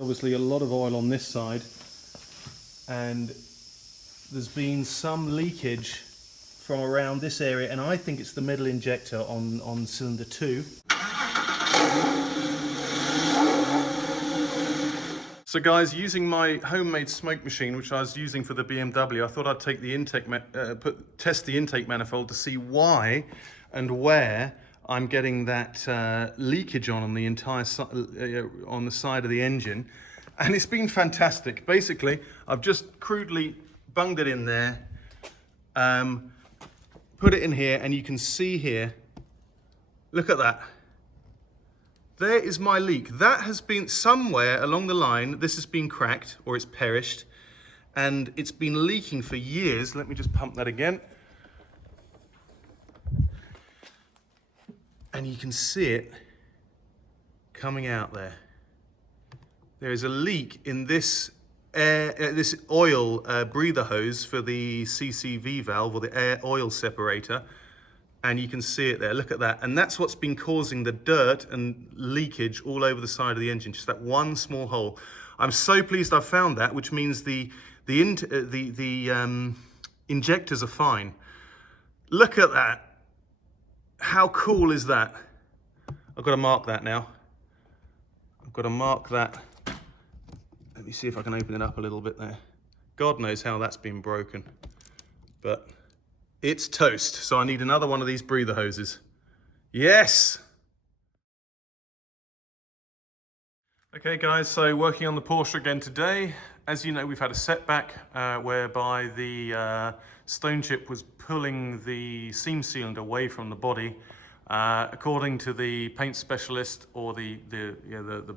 Obviously a lot of oil on this side, and there's been some leakage from around this area, and I think it's the middle injector on cylinder 2. So guys, using my homemade smoke machine, which I was using for the BMW, I thought I'd take the intake, test the intake manifold to see why and where I'm getting that leakage on the entire on the side of the engine, and it's been fantastic. Basically, I've just crudely bunged it in there, put it in here, and you can see here. Look at that. There is my leak. That has been somewhere along the line. This has been cracked or it's perished, and it's been leaking for years. Let me just pump that again. And you can see it coming out there. There is a leak in this this oil breather hose for the CCV valve, or the air oil separator, and you can see it there. Look at that. And that's what's been causing the dirt and leakage all over the side of the engine, just that one small hole. I'm so pleased I found that, which means the injectors are fine. Look at that. How cool is that? I've got to mark that now. I've got to mark that. Let me see if I can open it up a little bit there. God knows how that's been broken, but it's toast. So I need another one of these breather hoses. Yes! Okay guys, so working on the Porsche again today. As you know, we've had a setback whereby the Stonechip was pulling the seam sealant away from the body. According to the paint specialist, or the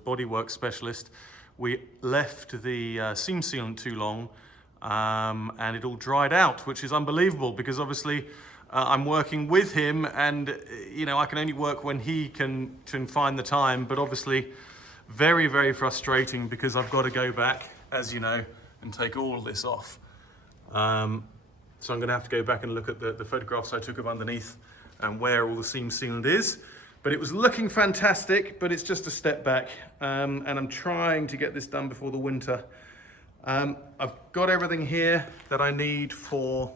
bodywork specialist, we left the seam sealant too long, and it all dried out, which is unbelievable, because obviously I'm working with him, and you know, I can only work when he can find the time, but obviously very, very frustrating, because I've got to go back, as you know, and take all this off. So I'm going to have to go back and look at the photographs I took of underneath and where all the seam sealant is. But it was looking fantastic, but it's just a step back. And I'm trying to get this done before the winter. I've got everything here that I need for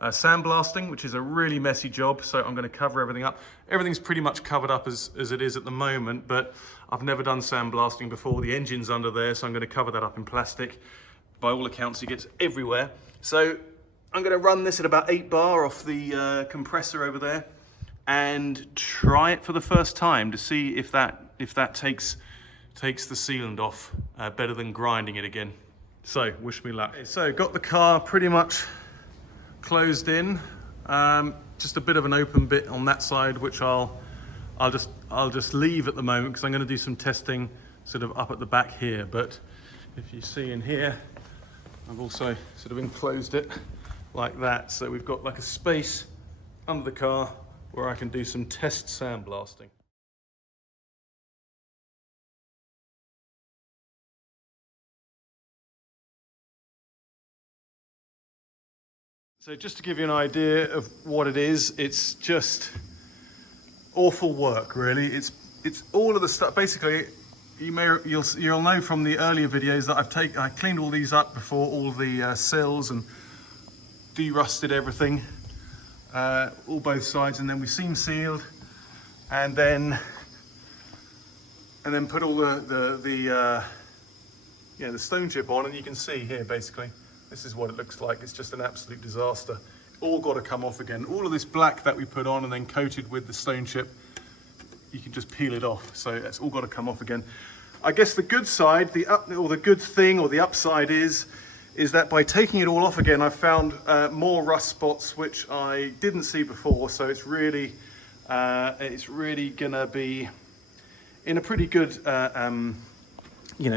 sandblasting, which is a really messy job, so I'm going to cover everything up. Everything's pretty much covered up as it is at the moment, but I've never done sandblasting before. The engine's under there, so I'm going to cover that up in plastic. By all accounts, it gets everywhere. So I'm going to run this at about 8 bar off the compressor over there, and try it for the first time to see if that takes the sealant off better than grinding it again. So wish me luck. Okay, so got the car pretty much closed in. Just a bit of an open bit on that side, which I'll just leave at the moment, because I'm going to do some testing sort of up at the back here. But if you see in here, I've also sort of enclosed it like that, so we've got like a space under the car where I can do some test sandblasting. So just to give you an idea of what it is, it's just awful work, really. It's all of the stuff. Basically, you'll know from the earlier videos that I cleaned all these up before, all the sills, and de-rusted everything, all both sides, and then we seam sealed, and then put all the Stonechip on, and you can see here basically this is what it looks like. It's just an absolute disaster. All got to come off again. All of this black that we put on and then coated with the Stonechip, you can just peel it off. So it's all got to come off again. I guess the good side, the good thing, or the upside is that by taking it all off again, I've found more rust spots which I didn't see before. So it's really gonna be in a pretty good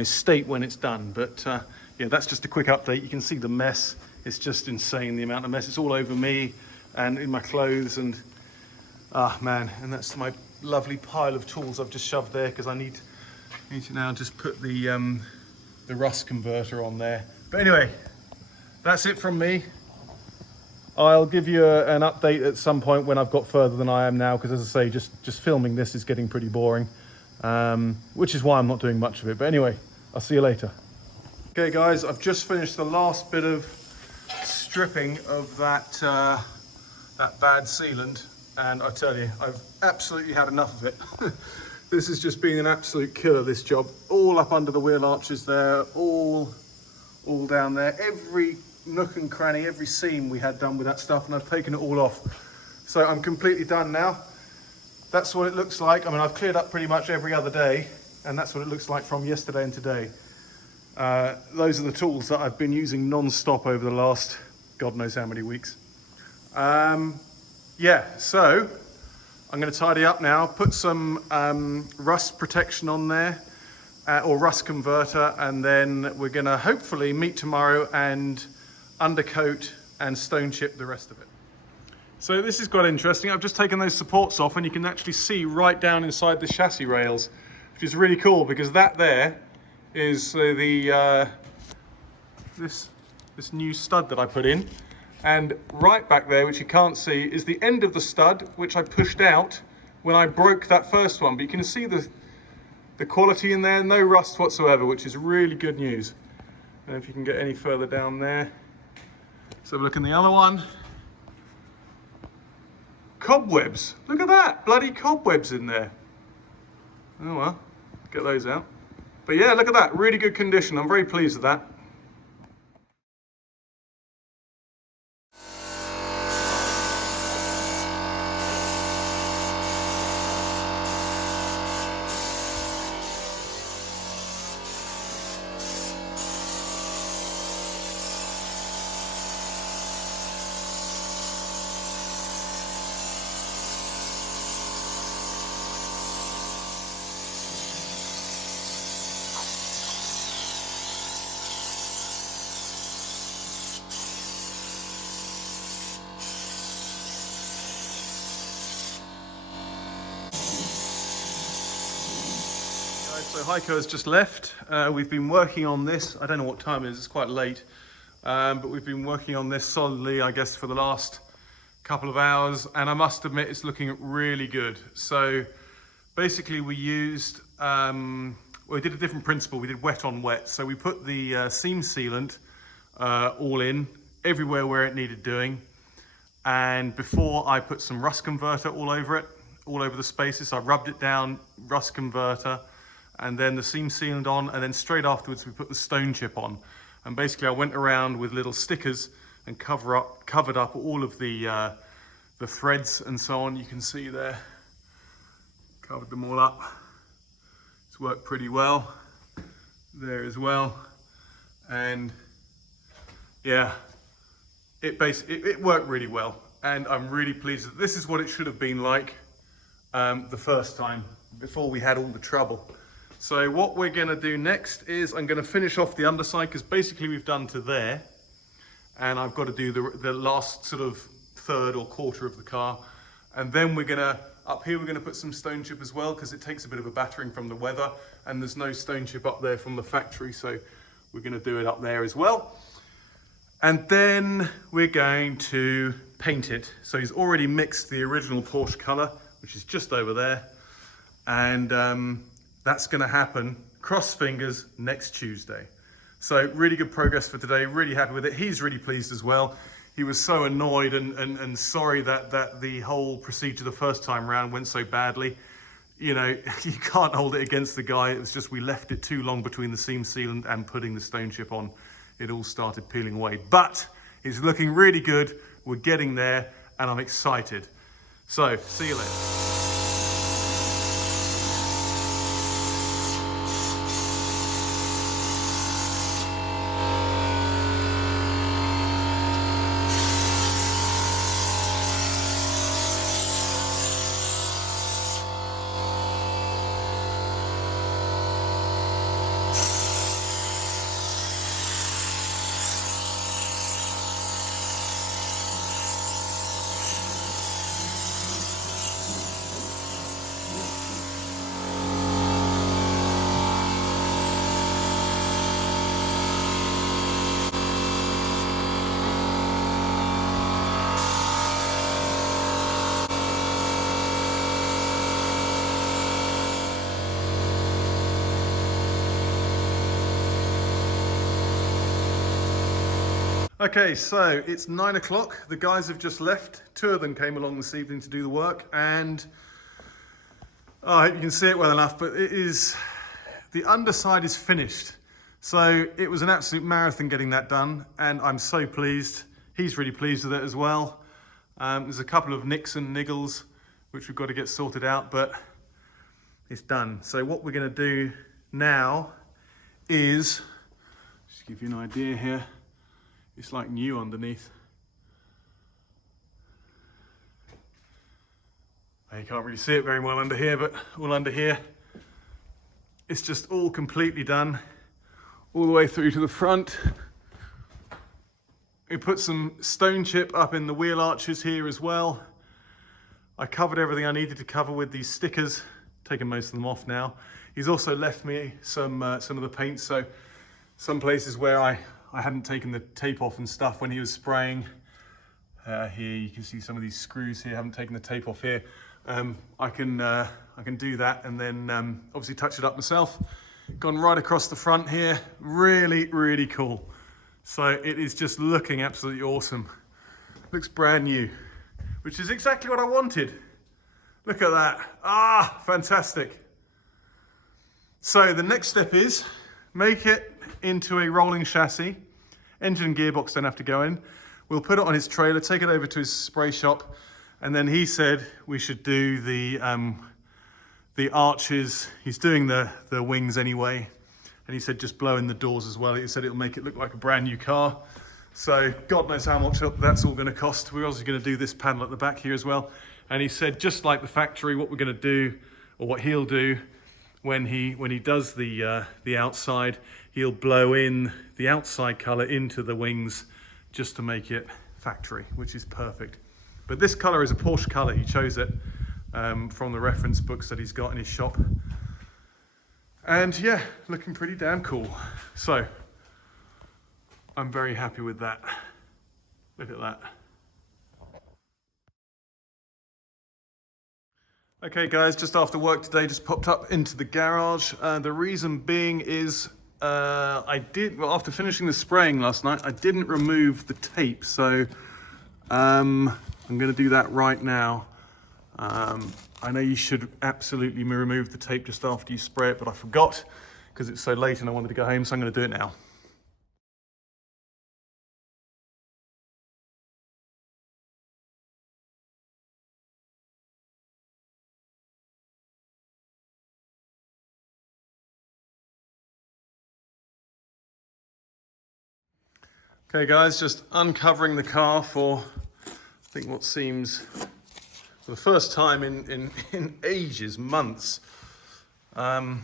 state when it's done. But yeah, that's just a quick update. You can see the mess. It's just insane, the amount of mess. It's all over me and in my clothes, and man, and that's my lovely pile of tools I've just shoved there, because I need to now just put the rust converter on there. But anyway, that's it from me. I'll give you an update at some point when I've got further than I am now, because as I say, just filming this is getting pretty boring, which is why I'm not doing much of it. But anyway, I'll see you later. Okay guys, I've just finished the last bit of stripping of that bad sealant, and I tell you, I've absolutely had enough of it. This has just been an absolute killer, this job. All up under the wheel arches there, all down there. Every nook and cranny, every seam we had done with that stuff, and I've taken it all off. So I'm completely done now. That's what it looks like. I mean, I've cleared up pretty much every other day, and that's what it looks like from yesterday and today. Those are the tools that I've been using non-stop over the last God knows how many weeks. Yeah, so I'm going to tidy up now, put some rust protection on there, or rust converter, and then we're going to hopefully meet tomorrow and undercoat and stone chip the rest of it. So this has got interesting. I've just taken those supports off, and you can actually see right down inside the chassis rails, which is really cool because that there is this new stud that I put in. And right back there, which you can't see, is the end of the stud, which I pushed out when I broke that first one. But you can see the quality in there, no rust whatsoever, which is really good news. And if you can get any further down there. So look in the other one. Cobwebs, look at that, bloody cobwebs in there. Oh well, get those out. But yeah, look at that, really good condition. I'm very pleased with that. So Heiko has just left. We've been working on this. I don't know what time it is, it's quite late. But we've been working on this solidly, I guess, for the last couple of hours. And I must admit, it's looking really good. So basically we used, we did a different principle. We did wet on wet. So we put the seam sealant all in, everywhere where it needed doing. And before I put some rust converter all over it, all over the spaces. I rubbed it down, rust converter, and then the seam sealant on, and then straight afterwards we put the stone chip on. And basically I went around with little stickers and covered up all of the threads and so on. You can see there, covered them all up. It's worked pretty well there as well. And yeah, it worked really well. And I'm really pleased that this is what it should have been like the first time, before we had all the trouble. So what we're going to do next is I'm going to finish off the underside, because basically we've done to there, and I've got to do the last sort of third or quarter of the car. And then we're going to, up here we're going to put some stone chip as well, because it takes a bit of a battering from the weather, and there's no stone chip up there from the factory, so we're going to do it up there as well. And then we're going to paint it. So he's already mixed the original Porsche colour, which is just over there, and that's going to happen, cross fingers, next Tuesday. So really good progress for today, really happy with it. He's really pleased as well. He was so annoyed and sorry that the whole procedure the first time round went so badly. You know, you can't hold it against the guy. It was just we left it too long between the seam sealant and putting the stone chip on. It all started peeling away. But it's looking really good. We're getting there, and I'm excited. So, see you later. Okay, so it's 9 o'clock. The guys have just left. 2 of them came along this evening to do the work, and I hope you can see it well enough, but the underside is finished. So it was an absolute marathon getting that done, and I'm so pleased. He's really pleased with it as well. There's a couple of nicks and niggles which we've got to get sorted out, but it's done. So what we're going to do now is, just to give you an idea here, it's like new underneath. You can't really see it very well under here, but all under here, it's just all completely done, all the way through to the front. We put some Stonechip up in the wheel arches here as well. I covered everything I needed to cover with these stickers, taken most of them off now. He's also left me some of the paint, so some places where I hadn't taken the tape off and stuff when he was spraying. Here you can see some of these screws here, I haven't taken the tape off here. I can do that and then obviously touch it up myself. Gone right across the front here, really, really cool. So it is just looking absolutely awesome. Looks brand new, which is exactly what I wanted. Look at that, fantastic. So the next step is make it into a rolling chassis. Engine and gearbox don't have to go in. We'll put it on his trailer, take it over to his spray shop, and then he said we should do the arches. He's doing the wings anyway, and he said just blow in the doors as well. He said it'll make it look like a brand new car. So God knows how much that's all going to cost. We're also going to do this panel at the back here as well. And he said just like the factory, what we're going to do, or what he'll do when he does the outside, he'll blow in the outside colour into the wings just to make it factory, which is perfect. But this colour is a Porsche colour. He chose it from the reference books that he's got in his shop. And yeah, looking pretty damn cool. So I'm very happy with that. Look at that. Okay guys, just after work today, just popped up into the garage. The reason being is after finishing the spraying last night, I didn't remove the tape. So I'm going to do that right now. I know you should absolutely remove the tape just after you spray it, but I forgot because it's so late and I wanted to go home, so I'm going to do it now. Okay guys, just uncovering the car for, I think what seems, for the first time in ages, months. Yeah,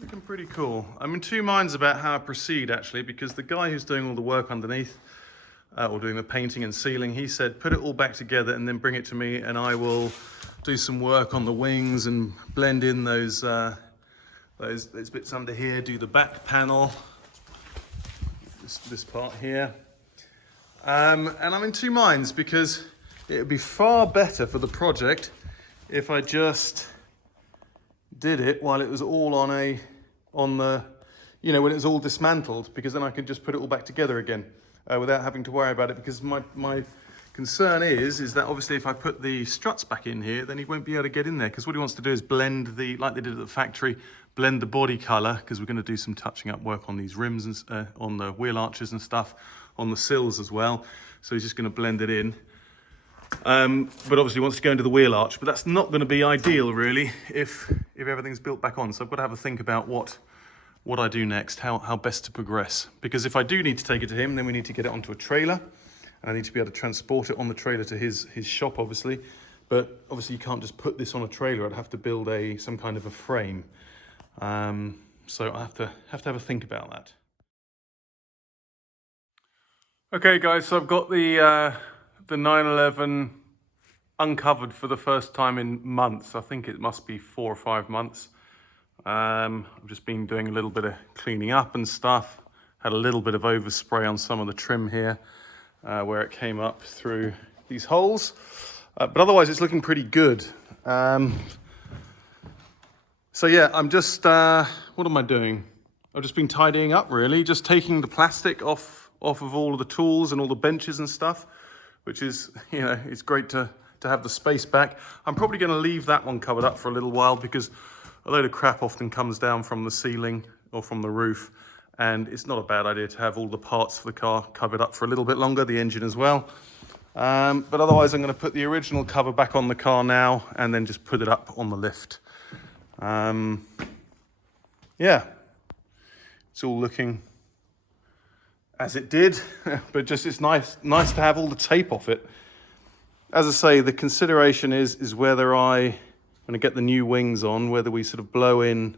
looking pretty cool. I'm in two minds about how I proceed actually, because the guy who's doing all the work underneath, or doing the painting and sealing, he said put it all back together and then bring it to me and I will do some work on the wings and blend in those bits under here, do the back panel, this part here. And I'm in two minds because it would be far better for the project if I just did it while it was all on the, you know, when it was all dismantled, because then I could just put it all back together again without having to worry about it. Because my concern is that obviously if I put the struts back in here, then he won't be able to get in there, because what he wants to do is blend like they did at the factory, blend the body color, because we're going to do some touching up work on these rims and on the wheel arches and stuff, on the sills as well. So he's just going to blend it in. But obviously he wants to go into the wheel arch, but that's not going to be ideal really if everything's built back on. So I've got to have a think about what I do next, how best to progress. Because if I do need to take it to him, then we need to get it onto a trailer. And I need to be able to transport it on the trailer to his shop, obviously. But obviously you can't just put this on a trailer. I'd have to build some kind of a frame. So I have to have a think about that. Okay guys, so I've got the 911 uncovered for the first time in months. I think it must be 4 or 5 months. I've just been doing a little bit of cleaning up and stuff. Had a little bit of overspray on some of the trim here. Where it came up through these holes, but otherwise it's looking pretty good. So yeah, I'm just, what am I doing? I've just been tidying up really, just taking the plastic off of all of the tools and all the benches and stuff, which is, you know, it's great to have the space back. I'm probably going to leave that one covered up for a little while because a load of crap often comes down from the ceiling or from the roof, and it's not a bad idea to have all the parts for the car covered up for a little bit longer, the engine as well. But otherwise I'm going to put the original cover back on the car now and then just put it up on the lift. Yeah, it's all looking as it did, but just it's nice to have all the tape off it. As I say, the consideration is whether when I get the new wings on, whether we sort of blow in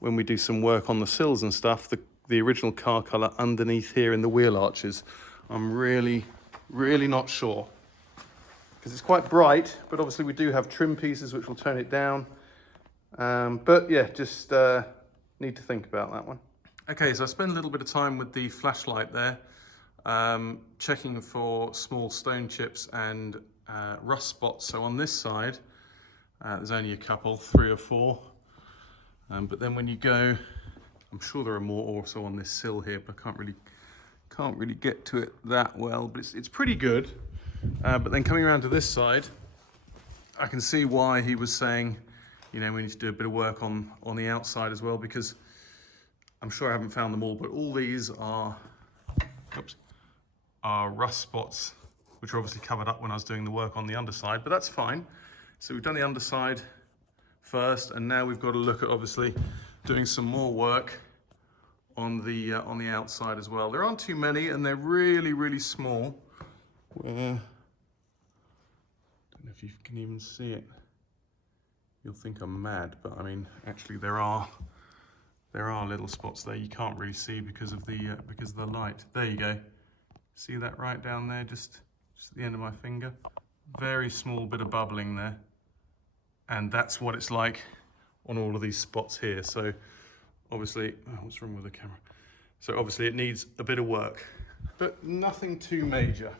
when we do some work on the sills and stuff, the original car colour underneath here in the wheel arches. I'm really not sure, because it's quite bright, but obviously we do have trim pieces which will tone it down. But yeah, just need to think about that one. Okay, so I spent a little bit of time with the flashlight there, checking for small stone chips and rust spots. So on this side, there's only a couple, 3 or 4. But then when you go, I'm sure there are more also on this sill here, but I can't really get to it that well. But it's pretty good. But then coming around to this side, I can see why he was saying, you know, we need to do a bit of work on the outside as well, because I'm sure I haven't found them all, but all these are rust spots, which are obviously covered up when I was doing the work on the underside, but that's fine. So we've done the underside first, and now we've got to look at obviously doing some more work on the outside as well. There aren't too many, and they're really small. I don't know if you can even see it. You'll think I'm mad, but I mean, actually there are little spots there you can't really see because of the light. There you go. See that right down there, just at the end of my finger? Very small bit of bubbling there. And that's what it's like on all of these spots here. So obviously, oh, what's wrong with the camera? So obviously it needs a bit of work, but nothing too major.